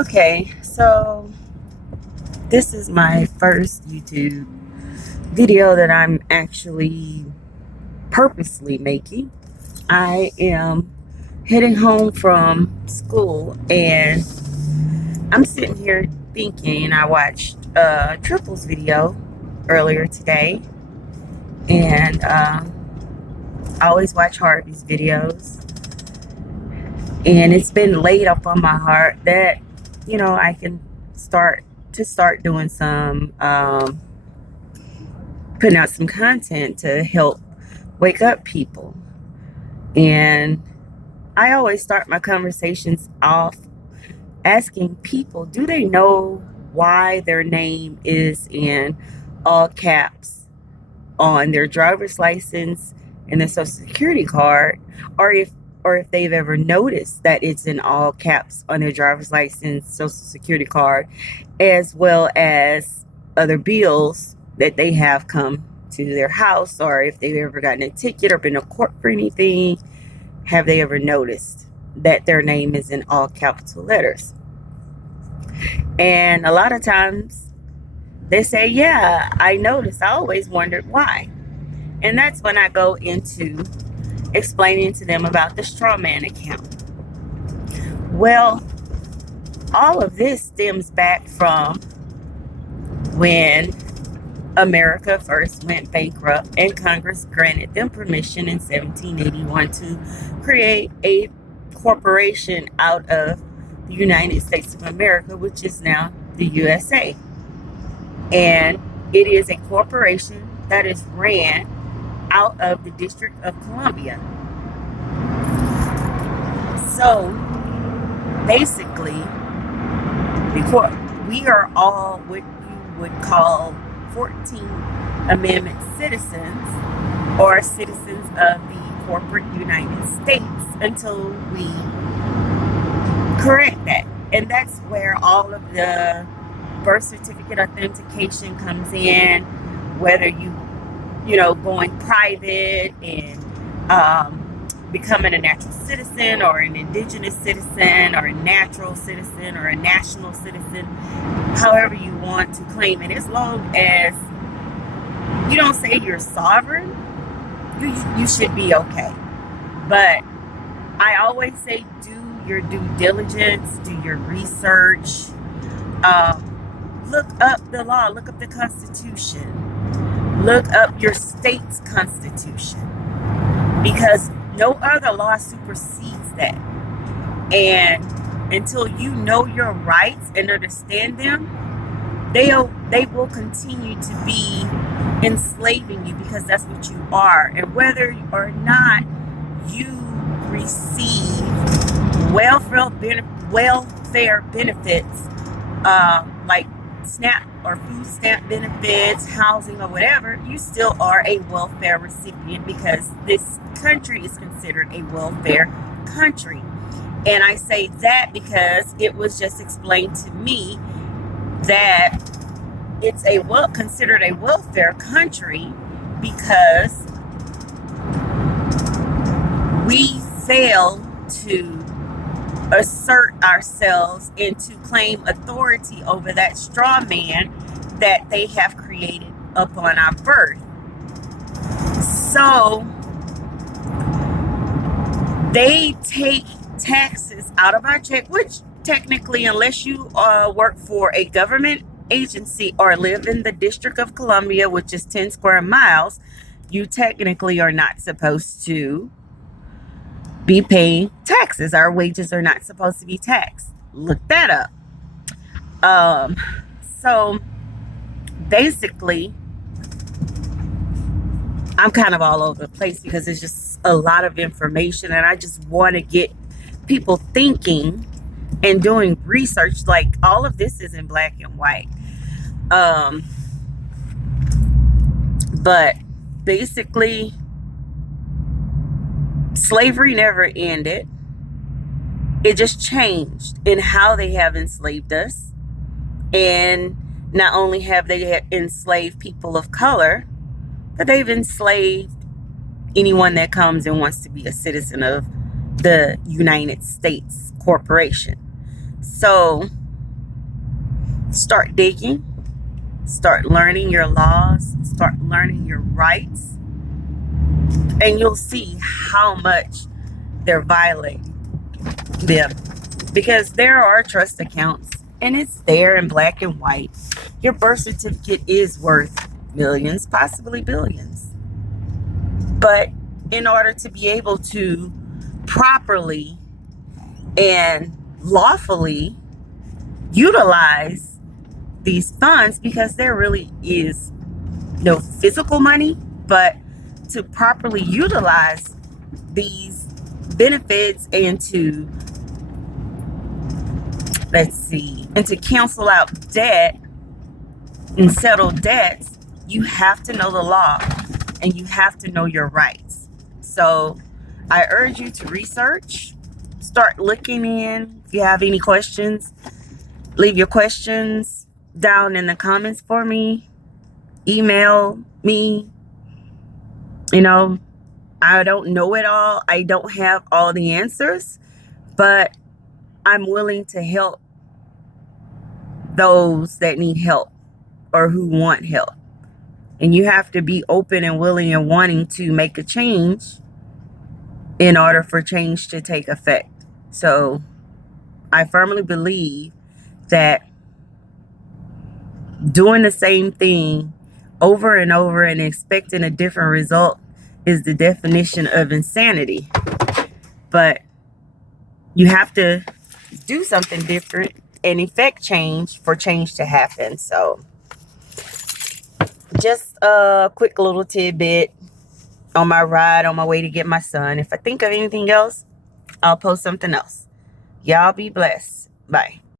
Okay, so this is my first YouTube video that I'm actually purposely making. I am heading home from school and I'm sitting here thinking. I watched Triple's video earlier today, and I always watch Harvey's videos, and it's been laid up on my heart that I can start doing some putting out some content to help wake up people. And I always start my conversations off asking people, do they know why their name is in all caps on their driver's license and their social security card, or if they've ever noticed that it's in all caps on their driver's license, social security card, as well as other bills that they have come to their house, or if they've ever gotten a ticket or been to court for anything. Have they ever noticed that their name is in all capital letters? And a lot of times they say, yeah, I noticed. I always wondered why. And that's when I go into explaining to them about the straw man account. Well, all of this stems back from when America first went bankrupt and Congress granted them permission in 1781 to create a corporation out of the United States of America, which is now the USA. And it is a corporation that is ran out of the District of Columbia. So basically, we are all what you would call 14th Amendment citizens, or citizens of the corporate United States, until we correct that. And that's where all of the birth certificate authentication comes in, whether going private and becoming a natural citizen, or an indigenous citizen, or a natural citizen, or a national citizen, however you want to claim it. As long as you don't say you're sovereign, you should be okay. But I always say, do your due diligence, do your research, look up the law, look up the Constitution, look up your state's Constitution, because no other law supersedes that. And until you know your rights and understand them, they will continue to be enslaving you, because that's what you are. And whether or not you receive welfare benefits, like SNAP or food stamp benefits, housing, or whatever, you still are a welfare recipient, because this country is considered a welfare country. And I say that because it was just explained to me that it's considered a welfare country because we fail to assert ourselves and to claim authority over that straw man that they have created upon our birth. So they take taxes out of our check, which technically, unless you work for a government agency or live in the District of Columbia, which is 10 square miles, you technically are not supposed to be paying taxes. Our wages are not supposed to be taxed. Look that up. So basically, I'm kind of all over the place because it's just a lot of information, and I just want to get people thinking and doing research. Like, all of this is in black and white. But basically, slavery never ended. It just changed in how they have enslaved us. And not only have they enslaved people of color, but they've enslaved anyone that comes and wants to be a citizen of the United States corporation. So Start digging, start learning your laws, start learning your rights, and you'll see how much they're violating them. Because there are trust accounts, and it's there in black and white. Your birth certificate is worth millions, possibly billions. But in order to be able to properly and lawfully utilize these funds, because there really is no physical money, but to properly utilize these benefits and to, and to cancel out debt and settle debts, you have to know the law and you have to know your rights. So I urge you to research, start looking in. If you have any questions, leave your questions down in the comments for me. Email me. I don't know it all. I don't have all the answers, but I'm willing to help those that need help or who want help. And you have to be open and willing and wanting to make a change in order for change to take effect. So I firmly believe that doing the same thing over and over and expecting a different result is the definition of insanity. But you have to do something different and effect change for change to happen. So just a quick little tidbit on my ride on my way to get my son. If I think of anything else, I'll post something else. Y'all be blessed. Bye.